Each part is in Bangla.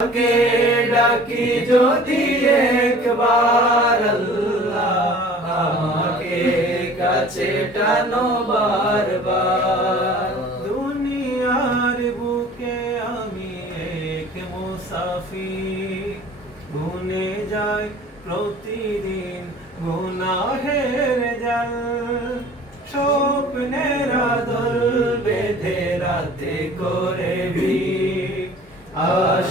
কে ডাকি যদি একবার আল্লাহ আমাকে কাছে টানো বারবার। দুনিয়ার বুকে আমি এক মুসাফির। গুনে যাই প্রতিদিন, গুনাহের জল।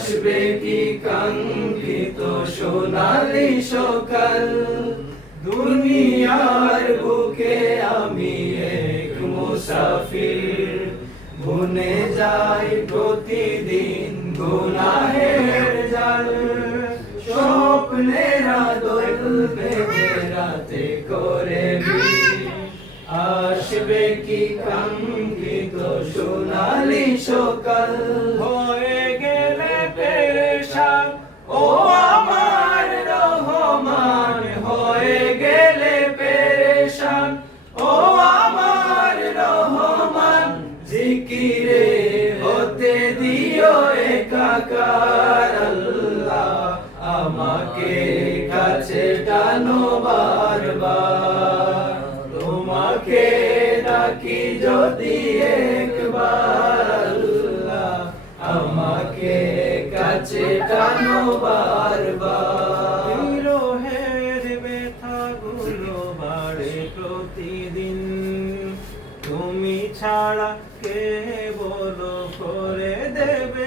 আসবে কি কাঙ্ক্ষিত সোনালি সকাল দুনিয়ার বুকে আমি এক মুসাফির ভুনে যাই প্রতিদিন গুনাহের জাল স্বপ্নের বেঁধে রাতে করে আসবে কি কাঙ্ক্ষিত সোনালি সকাল আমাকে কাছে যদি কাছে টানো বারবার। বাড়ে প্রতিদিন। তুমি ছাড়া কে বলো করে দেবে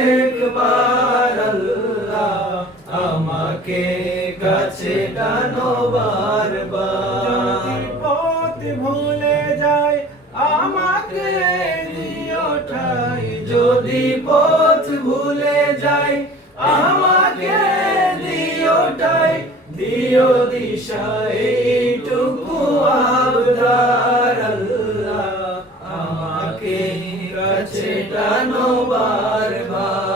একবার আল্লাহ আমাকে কাছে টানো বারবার। পথ ভুলে যায় আমাকে দিও ঠাই। যদি পথ ভুলে যাই আমাকে দিওটাই দিও দিশা এইটুকু আবদার। কাছে টানো বারবার